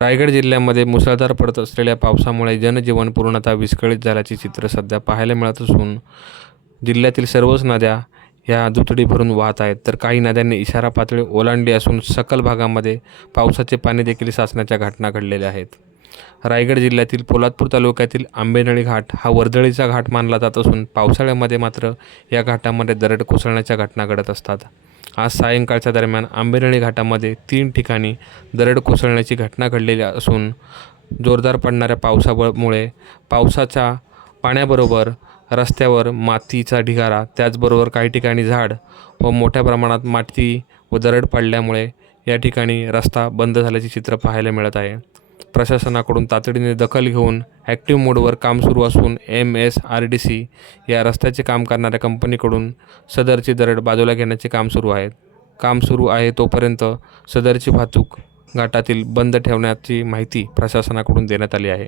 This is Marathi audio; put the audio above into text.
रायगड जिल्ह्यामध्ये मुसळधार पडत असलेल्या पावसामुळे जनजीवन पूर्णतः विस्कळीत झाल्याचे चित्र सध्या पाहायला मिळत असून जिल्ह्यातील सर्वच नद्या ह्या दुथडी भरून वाहत आहेत. तर काही नद्यांनी इशारा पातळी ओलांडली असून सकल भागामध्ये पावसाचे पाणी देखील साचण्याच्या घटना घडलेल्या आहेत. रायगड जिल्ह्यातील पोलादपूर तालुक्यातील आंबेनळी घाट हा वर्दळीचा घाट मानला जात असून पावसाळ्यामध्ये मात्र या घाटामध्ये दरड कोसळण्याच्या घटना घडत असतात. आज सायंकाळच्या दरम्यान आंबेरणी घाटामध्ये तीन ठिकाणी दरड कोसळण्याची घटना घडलेली असून जोरदार पडणाऱ्या पावसामुळे पावसाच्या पाण्याबरोबर रस्त्यावर मातीचा ढिगारा त्याचबरोबर काही ठिकाणी झाड व मोठ्या प्रमाणात माती व दरड पडल्यामुळे या ठिकाणी रस्ता बंद झाल्याचे चित्र पाहायला मिळत आहे. प्रशासनाकडून तातडीने दखल घेऊन ॲक्टिव्ह मोडवर काम सुरू असून M S R D C या रस्त्याचे काम करणाऱ्या कंपनीकडून सदरची दरड बाजूला घेण्याचे काम सुरू आहे. काम सुरू आहे तोपर्यंत सदरची वाहतूक घाटातील बंद ठेवण्याची माहिती प्रशासनाकडून देण्यात आली आहे.